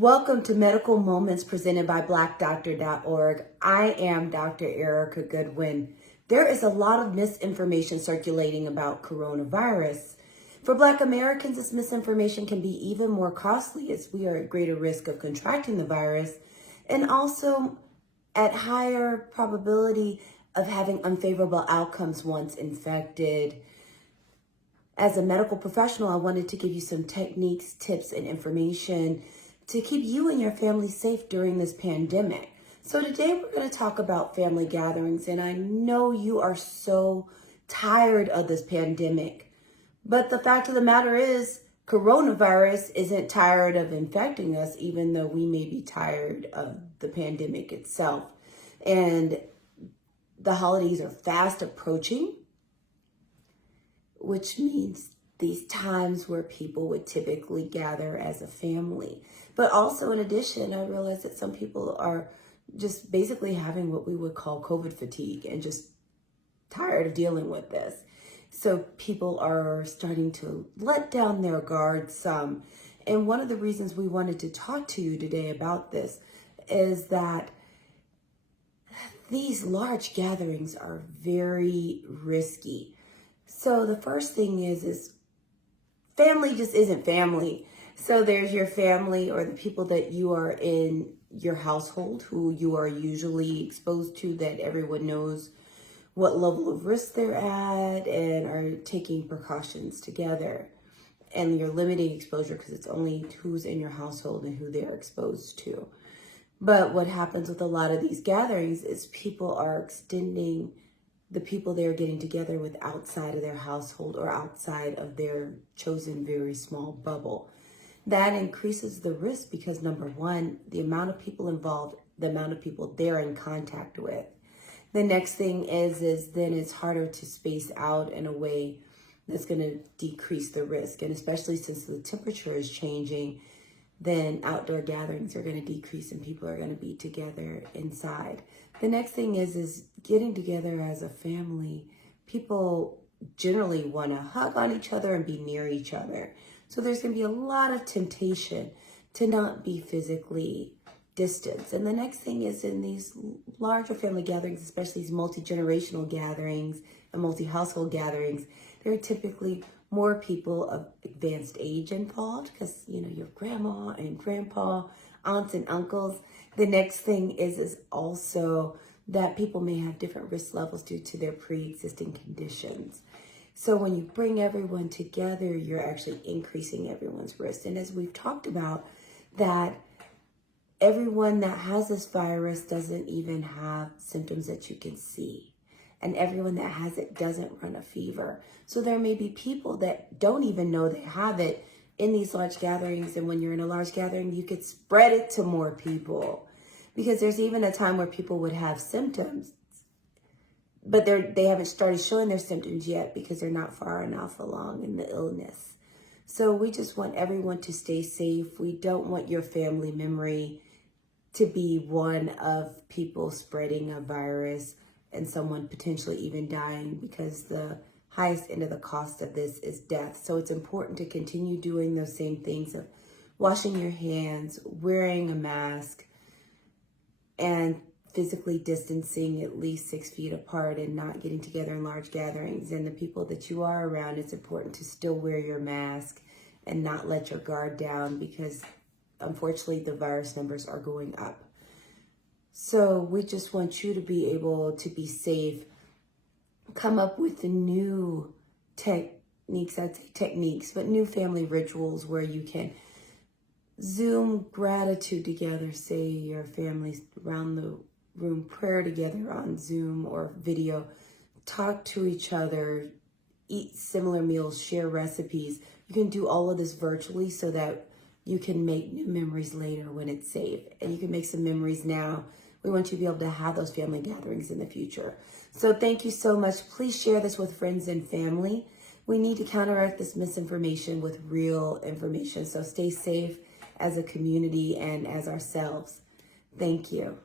Welcome to Medical Moments presented by BlackDoctor.org. I am Dr. Ericka Goodwin. There is a lot of misinformation circulating about coronavirus. For Black Americans, this misinformation can be even more costly as we are at greater risk of contracting the virus and also at higher probability of having unfavorable outcomes once infected. As a medical professional, I wanted to give you some techniques, tips, and information to keep you and your family safe during this pandemic. So today we're going to talk about family gatherings, and I know you are so tired of this pandemic, but the fact of the matter is coronavirus isn't tired of infecting us, even though we may be tired of the pandemic itself. And the holidays are fast approaching, which means these times where people would typically gather as a family. But also in addition, I realize that some people are just basically having what we would call COVID fatigue and just tired of dealing with this. So people are starting to let down their guard some. And one of the reasons we wanted to talk to you today about this is that these large gatherings are very risky. So the first thing is family just isn't family. So there's your family or the people that you are in your household who you are usually exposed to, that everyone knows what level of risk they're at and are taking precautions together. And you're limiting exposure because it's only who's in your household and who they're exposed to. But what happens with a lot of these gatherings is people are extending the people they're getting together with outside of their household or outside of their chosen very small bubble. That increases the risk because, number one, the amount of people involved, the amount of people they're in contact with. The next thing is then it's harder to space out in a way that's going to decrease the risk. And especially since the temperature is changing, then outdoor gatherings are going to decrease and people are going to be together inside. The next thing is getting together as a family. People generally want to hug on each other and be near each other. So there's going to be a lot of temptation to not be physically distanced. And the next thing is in these larger family gatherings, especially these multi-generational gatherings and multi-household gatherings, there are typically more people of advanced age involved because, your grandma and grandpa, aunts and uncles. The next thing is also that people may have different risk levels due to their pre-existing conditions. So when you bring everyone together, you're actually increasing everyone's risk. And as we've talked about, that everyone that has this virus doesn't even have symptoms that you can see. And everyone that has it doesn't run a fever. So there may be people that don't even know they have it in these large gatherings. And when you're in a large gathering, you could spread it to more people. Because there's even a time where people would have symptoms, but they haven't started showing their symptoms yet because they're not far enough along in the illness. So we just want everyone to stay safe. We don't want your family memory to be one of people spreading a virus and someone potentially even dying, because the highest end of the cost of this is death. So it's important to continue doing those same things of washing your hands, wearing a mask, and physically distancing at least 6 feet apart and not getting together in large gatherings. And the people that you are around, it's important to still wear your mask and not let your guard down, because unfortunately the virus numbers are going up. So we just want you to be able to be safe, come up with the new techniques, but new family rituals where you can Zoom gratitude together, say your family's around the room, prayer together on Zoom or video, talk to each other, eat similar meals, share recipes. You can do all of this virtually so that you can make new memories later when it's safe. And you can make some memories now. We want you to be able to have those family gatherings in the future. So thank you so much. Please share this with friends and family. We need to counteract this misinformation with real information. So stay safe as a community and as ourselves. Thank you.